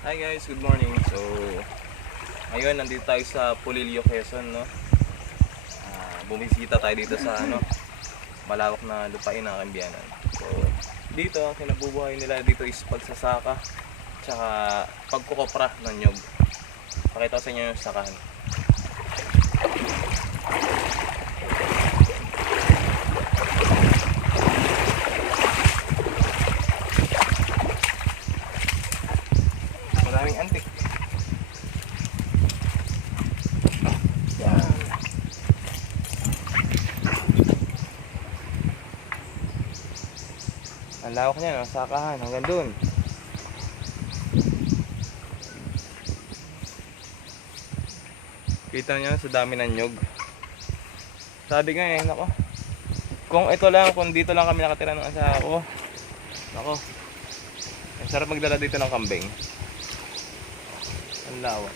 Hi guys, good morning. So, ngayon nandito tayo sa Pulilio, Quezon, no? Bumisita tayo dito sa malawak na lupain ng Cambianan. So, dito ang kinabubuhay nila dito is pagsasaka tsaka pagkukopra ng nyog. Pakita ko sa inyo yung sakahan. Maraming antik. Yan. Ang lawak niya, no? Sakahan hanggang dun. Kita niyo sa dami ng nyog. Sabi nga nako. Kung dito lang kami nakatira ng asawa ko. Nako. Ang sarap magdala dito ng kambing. Ang lawak.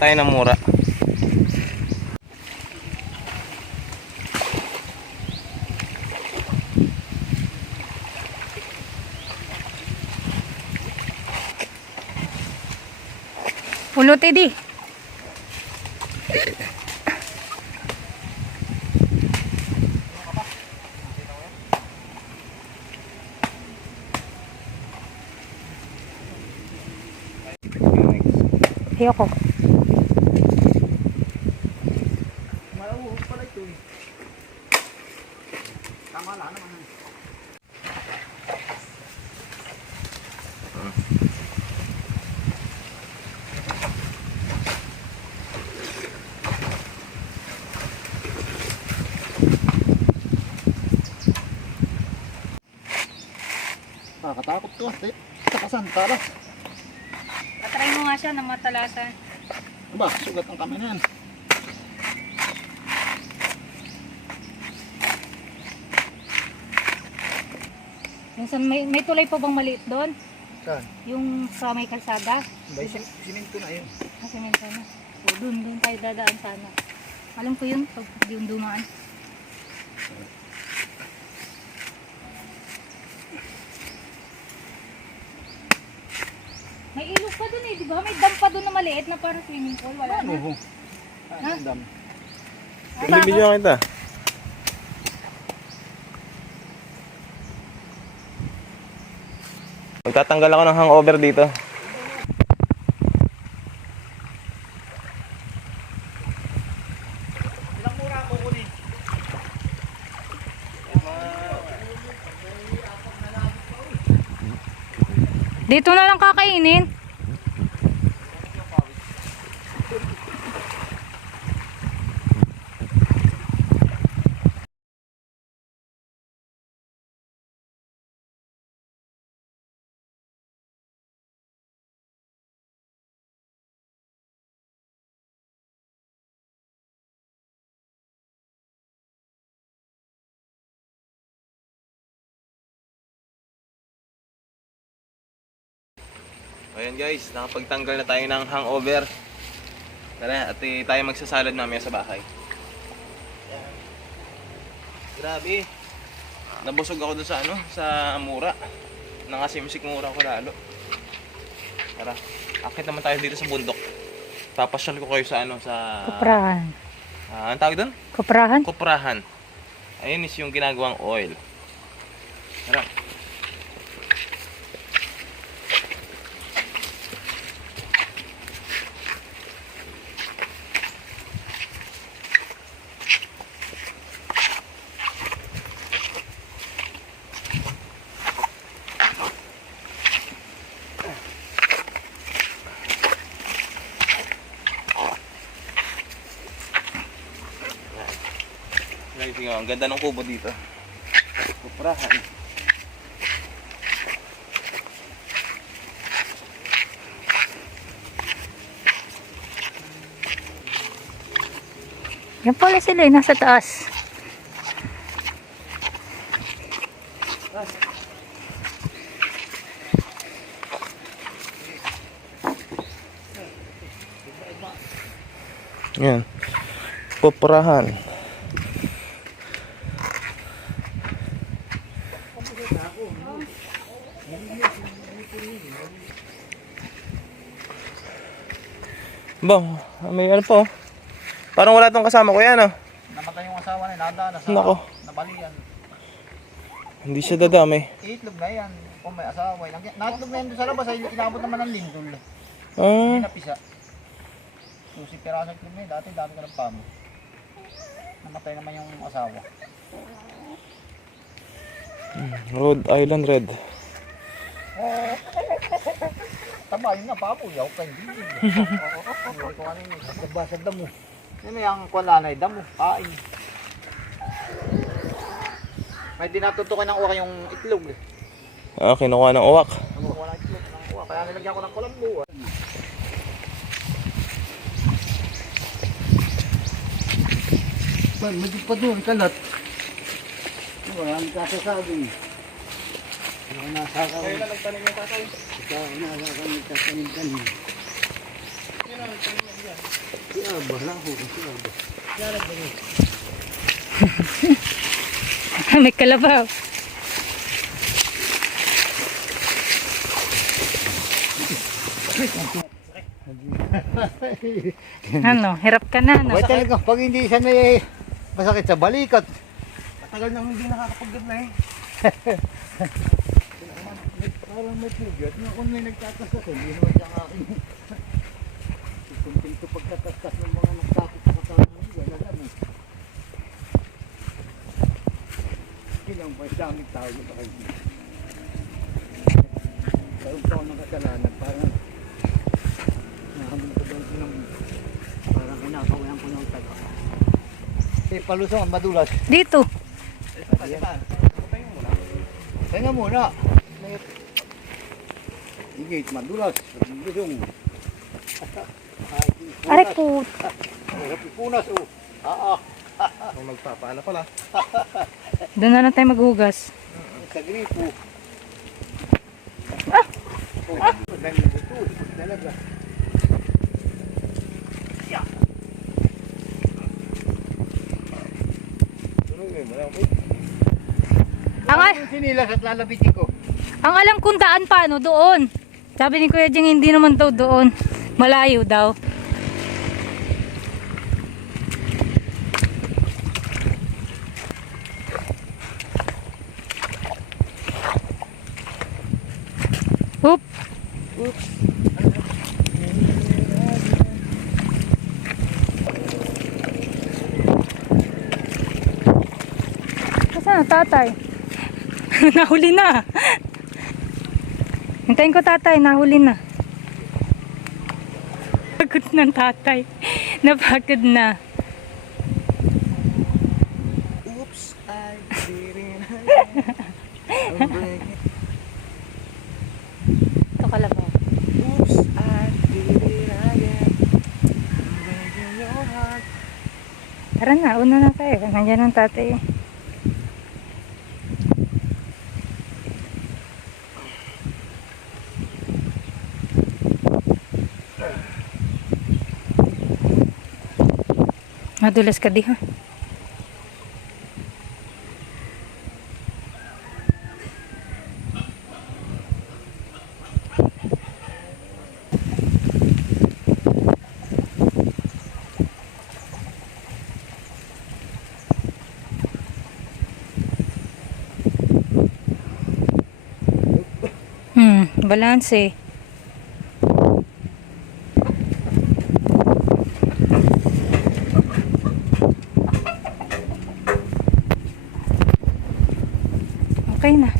Tayo ng mura. Ulot edi. Ayoko. Malawog pala ito eh. Tama lang naman. Nakakatakot to. Takasan, talas. Patry mo nga siya ng matalasan. Aba, sugat ang kami na yan. Minsan may tulay pa bang maliit doon? Saan? Yung sa may kalsada? Bay, siminto na yun. Kasi minsan na. O doon tayo dadaan sana. Alam ko yun, pag yung dumaan. May ilog pa doon eh, di ba? May dam pa doon na maliit na parang swimming pool. Wala na. Ano? Ha? Ang dam. Bibigyan kita. Magtatanggal ako ng hangover dito. Ilang mura ako kunin? Dito na lang kakainin. Ayan guys, nakapagtanggal na tayo ng hangover. Tara, at tayo magsasalad mamaya sa bahay. Ayan. Grabe. Nabusog ako doon sa mura. Nangasimsik mura ko lalo. Tara, akit naman tayo dito sa bundok. Papasyal ko kayo sa Kuprahan. Anong tawag doon? Kuprahan? Kuprahan. Ayun is yung ginagawang oil. Tara. Guys, ang ganda ng kubo dito. Kuprahan. Yan pala sila eh, nasa taas. Yan. Kuprahan. Ba, may ano po. Parang wala tong kasama ko yan, ah. Namatay yung asawa niya, nadaan sa Nako. nabalian. Hindi siya dadami. Iitlog na yan. Kung may asawa. Naitlog na yan doon sa labas, ay inabot naman ng lindol. Ah, Hindi napisa. Susi piraso itlog na yun. Dati dami ka ng pamo. Namatay naman yung asawa. Rhode Island Red. Tama, yun na, pamo. Yaw ka, hindi. Kung ano yun, nagbasa damo. Yan yung kuwalanay, damo, kain. May dinatutukan ng uwak yung itlog. Ah, kinukuha ng uwak. Wala itlog ng uwak, kaya nilagyan ko ng kulambo. Medyo pa doon, kalat. Wala ang kasasabi. Wala na saka. Kayo na nagtanim yung tatay. Ikaw na kami tatanim-tanim. Si Aba, laho ko si Aba. May kalabaw. Ano, hirap ka na. Wait talaga, pag hindi siya may masakit sa balikat. Matagal nang hindi nakakapagod na eh. Parang may pugyat. Kung may nagtataskas, hindi naman siya ang aking. Kunting ito pagtataskas ng mga nagtakot sa katawan. Wala lang eh. Yun ang may daming tao yung bakit. Parang pa ako ng kasalanan. Parang nakamit ko daw ng parang kinakawayan ko ng taga. Eh, palusong ang madulas. Dito. Kaya muna. Sige, madulas. Palusong. Aray po. Hirap ipunas oh. Kung magpapaano pala. Doon na lang tayo maghugas. Sa gripo. Oh, dami ito. Talaga. Ang, Sinilas at lalabitin ko. ang alam kong daan paano doon. Sabi ni Kuya Jing hindi naman daw doon. Malayo daw. Oop. Saan na tatay? Nahuli na. Hintayin ko tatay, nahuli na. Pagod ng tatay. Napagod na. Oops, I didn't. Ito kalabaw. Oops, I did it again. Breaking your heart. Tara na, una na tayo. Nandiyan ang tatay. Madulas ka di ha. Balanse. Okay na.